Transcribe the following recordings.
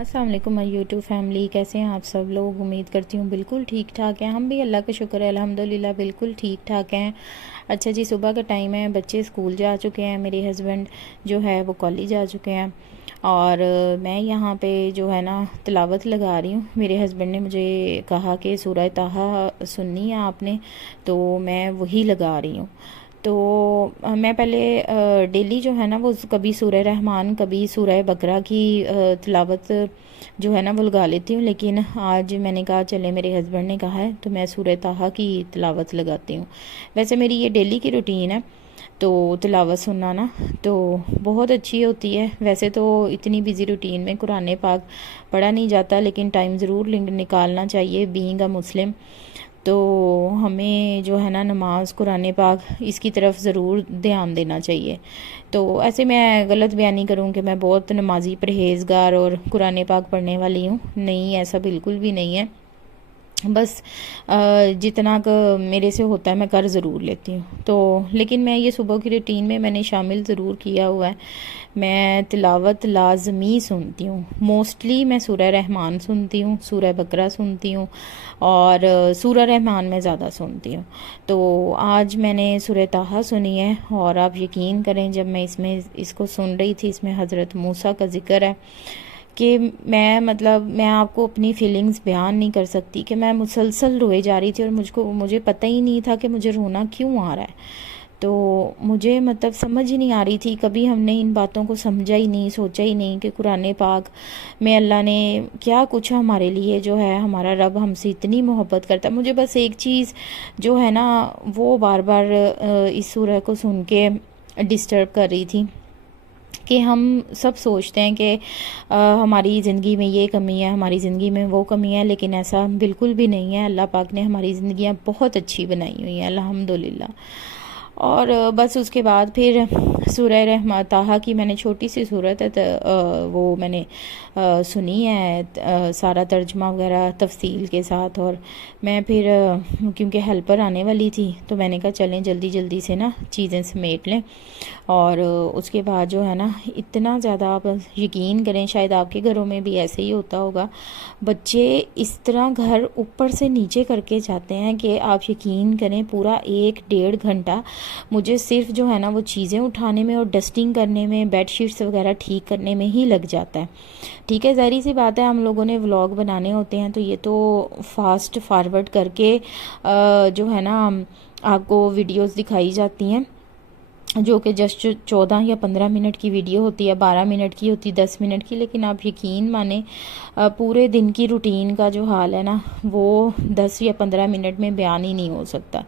अस्सलाम वालेकुम my YouTube family, कैसे हैं आप सब लोग। उम्मीद करती हूँ बिल्कुल ठीक ठाक हैं। हम भी अल्लाह का शुक्र है अल्हम्दुलिल्लाह बिल्कुल ठीक ठाक हैं। अच्छा जी, सुबह का टाइम है, बच्चे स्कूल जा चुके हैं, मेरे हस्बैंड जो है वो कॉलेज जा चुके हैं और मैं यहाँ पे जो है ना तिलावत लगा रही हूँ। मेरे हस्बैंड ने मुझे कहा कि सूरह ताहा सुननी है आपने, तो मैं वही लगा रही हूँ। तो मैं पहले डेली जो है ना वो कभी सूरह रहमान कभी सूरह बकरा की तिलावत जो है ना वो लगा लेती हूँ, लेकिन आज मैंने कहा चले मेरे हस्बैंड ने कहा है तो मैं सूरह ताहा की तिलावत लगाती हूँ। वैसे मेरी ये डेली की रूटीन है, तो तिलावत सुनना ना तो बहुत अच्छी होती है। वैसे तो इतनी बिजी रूटीन में कुरान पाक पढ़ा नहीं जाता, लेकिन टाइम ज़रूर निकालना चाहिए बीइंग अ मुस्लिम। तो हमें जो है ना नमाज कुरान पाक इसकी तरफ ज़रूर ध्यान देना चाहिए। तो ऐसे मैं गलत बयान नहीं करूँ कि मैं बहुत नमाजी परहेज़गार और कुरान पाक पढ़ने वाली हूँ, नहीं, ऐसा बिल्कुल भी नहीं है। बस जितना मेरे से होता है मैं कर ज़रूर लेती हूँ। तो लेकिन मैं ये सुबह की रूटीन में मैंने शामिल ज़रूर किया हुआ है, मैं तिलावत लाजमी सुनती हूँ। मोस्टली मैं सूरह रहमान सुनती हूँ, सूरह बकरा सुनती हूँ और सूरह रहमान में ज़्यादा सुनती हूँ। तो आज मैंने सूरह ताहा सुनी है और आप यकीन करें जब मैं इसमें इसको सुन रही थी, इसमें हज़रत मूसा का ज़िक्र है कि मैं आपको अपनी फीलिंग्स बयान नहीं कर सकती कि मैं मुसलसल रोए जा रही थी और मुझे पता ही नहीं था कि मुझे रोना क्यों आ रहा है। तो मुझे समझ ही नहीं आ रही थी, कभी हमने इन बातों को समझा ही नहीं, सोचा ही नहीं कि कुरान पाक में अल्लाह ने क्या कुछ हमारे लिए जो है, हमारा रब हमसे इतनी मोहब्बत करता है। मुझे बस एक चीज़ जो है ना वो बार बार इस सूरह को सुन के डिस्टर्ब कर रही थी कि हम सब सोचते हैं कि हमारी ज़िंदगी में ये कमी है, हमारी ज़िंदगी में वो कमी है, लेकिन ऐसा बिल्कुल भी नहीं है। अल्लाह पाक ने हमारी ज़िंदगियां बहुत अच्छी बनाई हुई हैं अल्हम्दुलिल्लाह। और बस उसके बाद फिर सूरह रहमान ताहा की मैंने छोटी सी सूरत है वो मैंने सुनी है, सारा तर्जमा वगैरह तफसील के साथ। और मैं फिर क्योंकि हेल्पर आने वाली थी तो मैंने कहा चलें जल्दी जल्दी से ना चीज़ें समेट लें। और उसके बाद जो है ना इतना ज़्यादा, आप यकीन करें शायद आपके घरों में भी ऐसे ही होता होगा, बच्चे इस तरह घर ऊपर से नीचे करके जाते हैं कि आप यकीन करें पूरा 1-1.5 घंटा मुझे सिर्फ जो है ना वो चीज़ें उठाने में और डस्टिंग करने में, बेडशीट्स वगैरह ठीक करने में ही लग जाता है। ठीक है, ज़ाहिर सी बात है हम लोगों ने व्लॉग बनाने होते हैं तो ये तो फास्ट फॉरवर्ड करके जो है ना आपको वीडियोस दिखाई जाती हैं जो कि जस्ट 14 या 15 मिनट की वीडियो होती है, 12 मिनट की होती है, 10 मिनट की। लेकिन आप यकीन माने पूरे दिन की रूटीन का जो हाल है ना वो 10 या 15 मिनट में बयान ही नहीं हो सकता।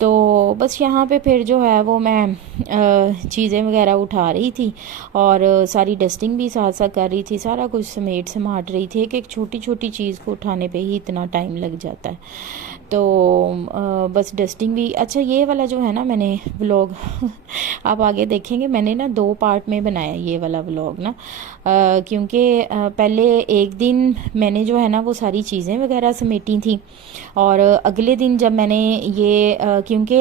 तो बस यहाँ पे फिर जो है वो मैं चीज़ें वगैरह उठा रही थी और सारी डस्टिंग भी साथ साथ कर रही थी, सारा कुछ समेट समाट रही थी। एक छोटी छोटी चीज़ को उठाने पे ही इतना टाइम लग जाता है। तो बस डस्टिंग भी, अच्छा ये वाला जो है ना मैंने व्लॉग आप आगे देखेंगे, मैंने ना 2 पार्ट में बनाया ये वाला व्लॉग ना, क्योंकि पहले एक दिन मैंने जो है ना वो सारी चीज़ें वगैरह समेटी थी और अगले दिन जब मैंने ये क्योंकि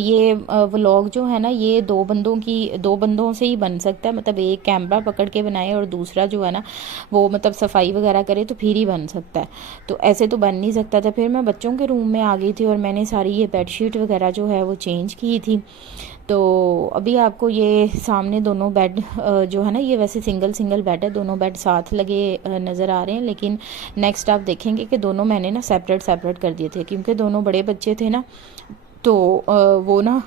ये व्लॉग जो है ना ये 2 बंदों से ही बन सकता है, मतलब एक कैमरा पकड़ के बनाए और दूसरा जो है ना वो सफाई वगैरह करे तो फिर ही बन सकता है। तो ऐसे तो बन नहीं सकता था। फिर मैं बच्चों के रूम में आ गई थी और मैंने सारी ये बेडशीट वगैरह जो है वो चेंज की थी। तो अभी आपको ये सामने दोनों बेड जो है ना, ये वैसे सिंगल सिंगल बेड है, दोनों बेड साथ लगे नज़र आ रहे हैं, लेकिन नेक्स्ट आप देखेंगे कि दोनों मैंने ना सेपरेट सेपरेट कर दिए थे क्योंकि दोनों बड़े बच्चे थे ना। तो वो ना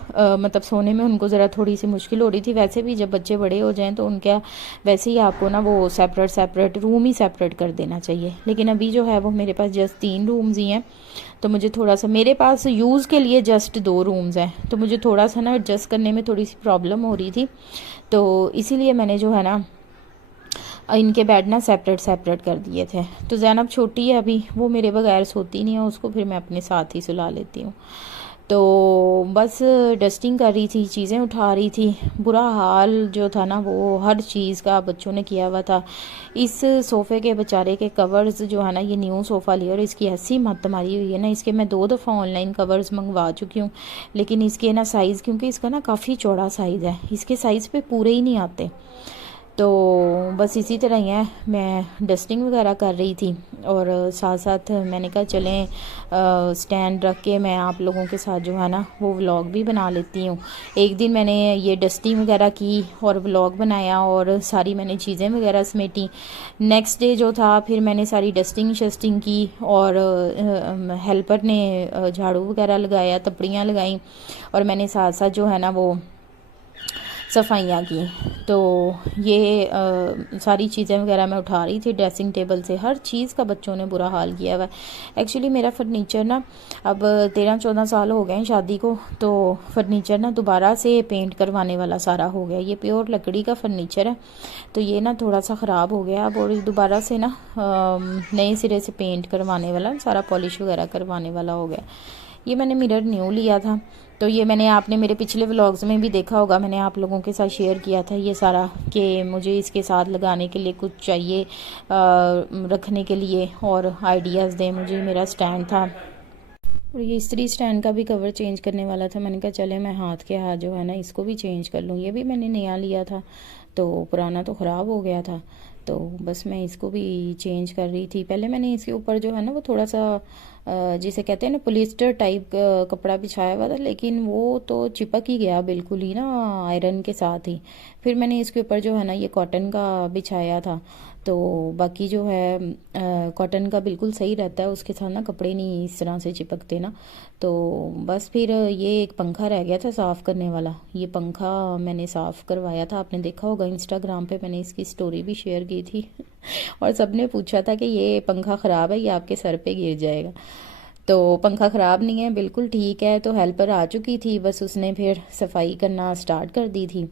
सोने में उनको ज़रा थोड़ी सी मुश्किल हो रही थी। वैसे भी जब बच्चे बड़े हो जाएं तो उनका वैसे ही आपको ना वो सेपरेट सेपरेट रूम ही सेपरेट कर देना चाहिए। लेकिन अभी जो है वो मेरे पास जस्ट 3 रूम्स ही हैं, तो मुझे थोड़ा सा, मेरे पास यूज़ के लिए जस्ट 2 रूम्स हैं, तो मुझे थोड़ा सा ना एडजस्ट करने में थोड़ी सी प्रॉब्लम हो रही थी। तो इसीलिए मैंने जो है ना इनके बेड ना सेपरेट सेपरेट कर दिए थे। तो ज़ैनब छोटी है अभी, वो मेरे बगैर सोती नहीं है, उसको फिर मैं अपने साथ ही सुला लेती हूँ। तो बस डस्टिंग कर रही थी, चीज़ें उठा रही थी। बुरा हाल जो था ना वो हर चीज़ का बच्चों ने किया हुआ था। इस सोफ़े के बेचारे के कवर्स जो है ना, ये न्यू सोफ़ा लिया और इसकी ऐसी मत मारी हुई है ना, इसके मैं 2 दफ़ा ऑनलाइन कवर्स मंगवा चुकी हूँ, लेकिन इसके ना साइज़, क्योंकि इसका ना काफ़ी चौड़ा साइज़ है, इसके साइज़ पे पूरे ही नहीं आते। तो बस इसी तरह ही है, मैं डस्टिंग वगैरह कर रही थी और साथ साथ मैंने कहा चलें स्टैंड रख के मैं आप लोगों के साथ जो है ना वो व्लॉग भी बना लेती हूँ। एक दिन मैंने ये डस्टिंग वगैरह की और व्लॉग बनाया और सारी मैंने चीज़ें वगैरह समेटी। नेक्स्ट डे जो था फिर मैंने सारी डस्टिंग शस्टिंग की और हेल्पर ने झाड़ू वगैरह लगाया, तपड़ियाँ लगाई और मैंने साथ साथ जो है ना वो सफाइयाँ की। तो ये सारी चीज़ें वगैरह मैं उठा रही थी ड्रेसिंग टेबल से। हर चीज़ का बच्चों ने बुरा हाल किया हुआ है। एक्चुअली मेरा फर्नीचर ना अब 13-14 साल हो गए हैं शादी को, तो फर्नीचर ना दोबारा से पेंट करवाने वाला सारा हो गया। ये प्योर लकड़ी का फर्नीचर है, तो ये ना थोड़ा सा ख़राब हो गया अब, और दोबारा से ना नए सिरे से पेंट करवाने वाला, सारा पॉलिश वगैरह करवाने वाला हो गया। ये मैंने मिरर न्यू लिया था, तो ये मैंने आपने मेरे पिछले व्लॉग्स में भी देखा होगा, मैंने आप लोगों के साथ शेयर किया था ये सारा कि मुझे इसके साथ लगाने के लिए कुछ चाहिए रखने के लिए, और आइडियाज़ दें मुझे। मेरा स्टैंड था और ये इस्त्री स्टैंड का भी कवर चेंज करने वाला था। मैंने कहा चले मैं हाथ के हाथ जो है ना इसको भी चेंज कर लूँ। ये भी मैंने नया लिया था, तो पुराना तो ख़राब हो गया था, तो बस मैं इसको भी चेंज कर रही थी। पहले मैंने इसके ऊपर जो है ना वो थोड़ा सा जिसे कहते हैं ना पॉलिस्टर टाइप कपड़ा बिछाया हुआ था, लेकिन वो तो चिपक ही गया बिल्कुल ही ना आयरन के साथ ही। फिर मैंने इसके ऊपर जो है ना ये कॉटन का बिछाया था, तो बाकी जो है कॉटन का बिल्कुल सही रहता है, उसके साथ ना कपड़े नहीं इस तरह से चिपकते ना। तो बस फिर ये एक पंखा रह गया था साफ़ करने वाला, ये पंखा मैंने साफ़ करवाया था। आपने देखा होगा इंस्टाग्राम पे मैंने इसकी स्टोरी भी शेयर की थी और सबने पूछा था कि ये पंखा ख़राब है, ये आपके सर पे गिर जाएगा। तो पंखा ख़राब नहीं है, बिल्कुल ठीक है। तो हेल्पर आ चुकी थी, बस उसने फिर सफाई करना स्टार्ट कर दी थी।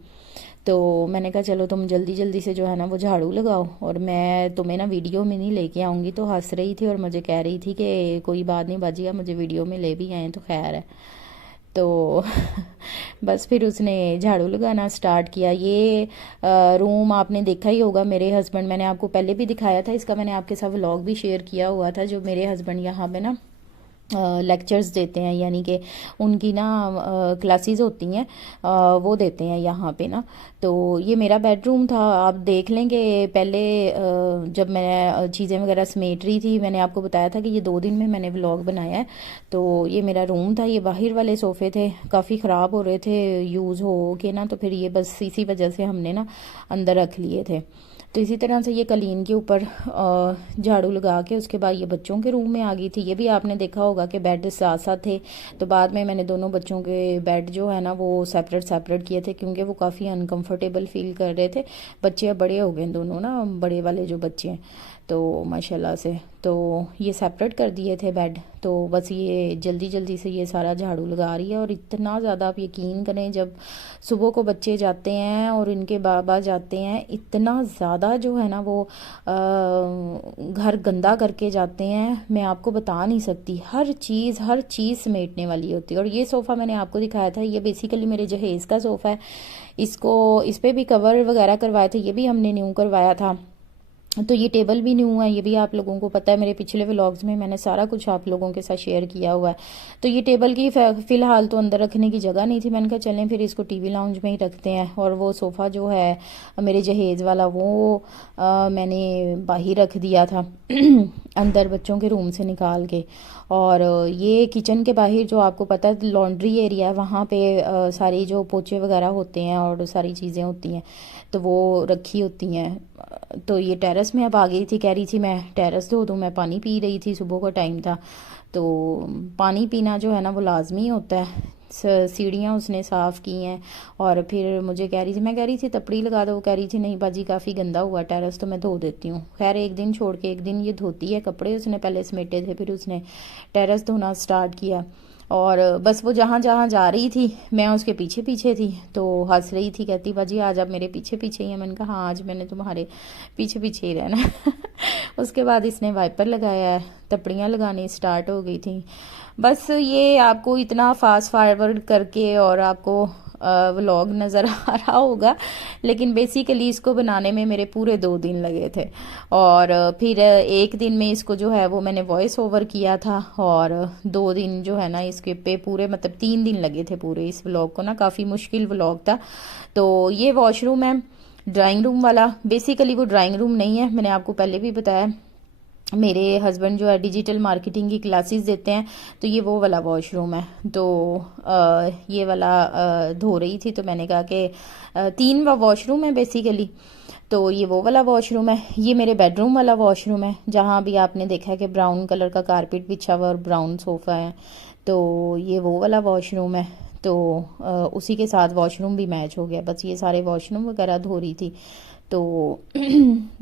तो मैंने कहा चलो तुम जल्दी जल्दी से जो है ना वो झाड़ू लगाओ, और मैं तुम्हें ना वीडियो में नहीं लेके आऊँगी। तो हंस रही थी और मुझे कह रही थी कि कोई बात नहीं बाजिया, मुझे वीडियो में ले भी आए तो खैर है। तो बस फिर उसने झाड़ू लगाना स्टार्ट किया। ये रूम आपने देखा ही होगा, मेरे हस्बैंड, मैंने आपको पहले भी दिखाया था इसका, मैंने आपके साथ व्लॉग भी शेयर किया हुआ था। जो मेरे हस्बैंड यहाँ पे ना लेक्चर्स देते हैं, यानी कि उनकी ना क्लासेस होती हैं, वो देते हैं यहाँ पे ना। तो ये मेरा बेडरूम था, आप देख लेंगे। पहले जब मैं चीज़ें वगैरह समेट रही थी, मैंने आपको बताया था कि ये 2 दिन में मैंने व्लॉग बनाया है। तो ये मेरा रूम था, ये बाहर वाले सोफ़े थे, काफ़ी ख़राब हो रहे थे यूज़ हो के ना, तो फिर ये बस इसी वजह से हमने ना अंदर रख लिए थे। तो इसी तरह से ये कलीन के ऊपर झाड़ू लगा के उसके बाद ये बच्चों के रूम में आ गई थी। ये भी आपने देखा होगा कि बेड साथ साथ थे, तो बाद में मैंने दोनों बच्चों के बेड जो है ना वो सेपरेट सेपरेट किए थे, क्योंकि वो काफ़ी अनकंफर्टेबल फील कर रहे थे। बच्चे अब बड़े हो गए दोनों ना, बड़े वाले जो बच्चे हैं, तो माशाल्लाह से तो ये सेपरेट कर दिए थे बेड। तो बस ये जल्दी जल्दी से ये सारा झाड़ू लगा रही है। और इतना ज़्यादा आप यकीन करें, जब सुबह को बच्चे जाते हैं और इनके बाबा जाते हैं, इतना ज़्यादा जो है ना वो घर गंदा करके जाते हैं, मैं आपको बता नहीं सकती। हर चीज़ समेटने वाली होती है। और ये सोफ़ा मैंने आपको दिखाया था, ये बेसिकली मेरे जहेज़ का सोफ़ा है। इसको इस पर भी कवर वगैरह करवाए थे, ये भी हमने न्यू करवाया था। तो ये टेबल भी न्यू है, ये भी आप लोगों को पता है, मेरे पिछले व्लॉग्स में मैंने सारा कुछ आप लोगों के साथ शेयर किया हुआ है। तो ये टेबल की फ़िलहाल तो अंदर रखने की जगह नहीं थी, मैंने कहा चलें फिर इसको टीवी लाउंज में ही रखते हैं। और वो सोफ़ा जो है मेरे जहेज़ वाला, वो मैंने बाहर रख दिया था अंदर बच्चों के रूम से निकाल के। और ये किचन के बाहर जो आपको पता है लॉन्ड्री एरिया है, वहाँ पे सारी जो पोचे वगैरह होते हैं और सारी चीज़ें होती हैं, तो वो रखी होती हैं। तो ये टेरेस में अब आ गई थी, कह रही थी मैं टेरेस धो दूँ, मैं पानी पी रही थी, सुबह का टाइम था। तो पानी पीना जो है ना वो लाजमी होता है। सीढ़ियाँ उसने साफ़ की हैं और फिर मुझे कह रही थी, मैं कह रही थी तपड़ी लगा दो, वो कह रही थी नहीं बाजी काफ़ी गंदा हुआ टेरेस, तो मैं धो देती हूँ। खैर एक दिन छोड़ के एक दिन ये धोती है कपड़े, उसने पहले समेटे थे, फिर उसने टेरेस धोना स्टार्ट किया। और बस वो जहाँ जहाँ जा रही थी मैं उसके पीछे पीछे थी, तो हंस रही थी, कहती बाजी आज आप मेरे पीछे पीछे ही हैं। मैंने कहा हाँ आज मैंने तुम्हारे पीछे पीछे ही रहना उसके बाद इसने वाइपर लगाया है, तपड़ियाँ लगानी स्टार्ट हो गई थी। बस ये आपको इतना फास्ट फॉरवर्ड करके और आपको व्लॉग नज़र आ रहा होगा, लेकिन बेसिकली इसको बनाने में मेरे पूरे 2 दिन लगे थे। और फिर एक दिन में इसको जो है वो मैंने वॉइस ओवर किया था, और 2 दिन जो है ना इसके पे पूरे मतलब 3 दिन लगे थे पूरे इस व्लॉग को ना, काफ़ी मुश्किल व्लॉग था। तो ये वॉशरूम है, ड्राइंग रूम वाला, बेसिकली वो ड्राइंग रूम नहीं है, मैंने आपको पहले भी बताया। मेरे हस्बैंड जो है डिजिटल मार्केटिंग की क्लासेस देते हैं, तो ये वो वाला वॉशरूम है। तो ये वाला धो रही थी तो मैंने कहा कि 3 वॉशरूम है बेसिकली, तो ये वो वाला वॉशरूम है। ये मेरे बेडरूम वाला वॉशरूम है, जहाँ भी आपने देखा है कि ब्राउन कलर का कारपेट बिछा हुआ और ब्राउन सोफ़ा है, तो ये वो वाला वॉशरूम है। तो उसी के साथ वॉशरूम भी मैच हो गया। बस ये सारे वॉशरूम वगैरह धो रही थी। तो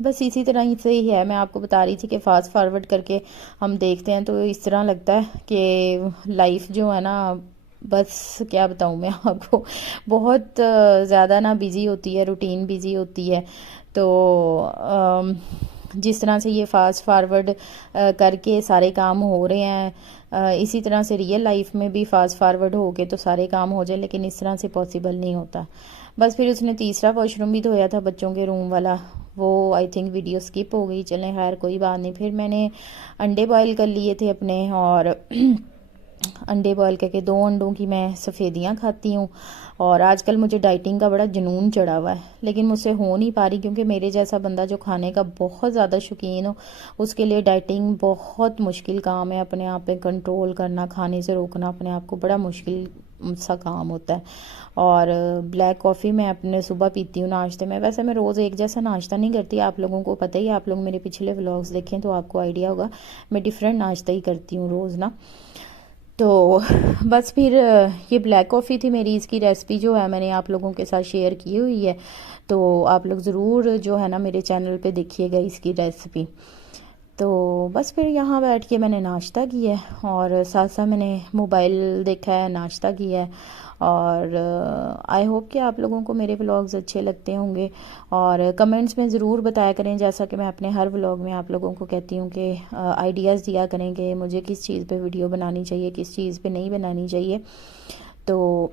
बस इसी तरह से ही है, मैं आपको बता रही थी कि फास्ट फॉरवर्ड करके हम देखते हैं तो इस तरह लगता है कि लाइफ जो है ना, बस क्या बताऊँ मैं आपको, बहुत ज़्यादा ना बिज़ी होती है, रूटीन बिज़ी होती है। तो जिस तरह से ये फास्ट फॉरवर्ड करके सारे काम हो रहे हैं, इसी तरह से रियल लाइफ में भी फास्ट फॉरवर्ड हो के तो सारे काम हो जाए, लेकिन इस तरह से पॉसिबल नहीं होता। बस फिर उसने तीसरा वॉशरूम भी धोया था, बच्चों के रूम वाला, वो आई थिंक वीडियो स्किप हो गई, चलें खैर कोई बात नहीं। फिर मैंने अंडे बॉयल कर लिए थे अपने, और अंडे बॉयल करके 2 अंडों की मैं सफ़ेदियाँ खाती हूँ। और आजकल मुझे डाइटिंग का बड़ा जुनून चढ़ा हुआ है, लेकिन मुझसे हो नहीं पा रही, क्योंकि मेरे जैसा बंदा जो खाने का बहुत ज़्यादा शौकीन हो, उसके लिए डाइटिंग बहुत मुश्किल काम है। अपने आप पे कंट्रोल करना, खाने से रोकना अपने आप को बड़ा मुश्किल सा काम होता है। और ब्लैक कॉफ़ी मैं अपने सुबह पीती हूँ नाश्ते में। वैसे मैं रोज़ एक जैसा नाश्ता नहीं करती, आप लोगों को पता ही, आप लोग मेरे पिछले व्लॉग्स देखें तो आपको आइडिया होगा, मैं डिफरेंट नाश्ता ही करती हूँ रोज़ ना। तो बस फिर ये ब्लैक कॉफ़ी थी मेरी, इसकी रेसिपी जो है मैंने आप लोगों के साथ शेयर की हुई है, तो आप लोग ज़रूर जो है ना मेरे चैनल पे देखिएगा इसकी रेसिपी। तो बस फिर यहाँ बैठ के मैंने नाश्ता किया है, और साथ साथ मैंने मोबाइल देखा है, नाश्ता किया है। और आई होप कि आप लोगों को मेरे व्लॉग्स अच्छे लगते होंगे, और कमेंट्स में ज़रूर बताया करें, जैसा कि मैं अपने हर व्लॉग में आप लोगों को कहती हूँ कि आइडियाज़ दिया करें कि मुझे किस चीज़ पे वीडियो बनानी चाहिए, किस चीज़ पे नहीं बनानी चाहिए। तो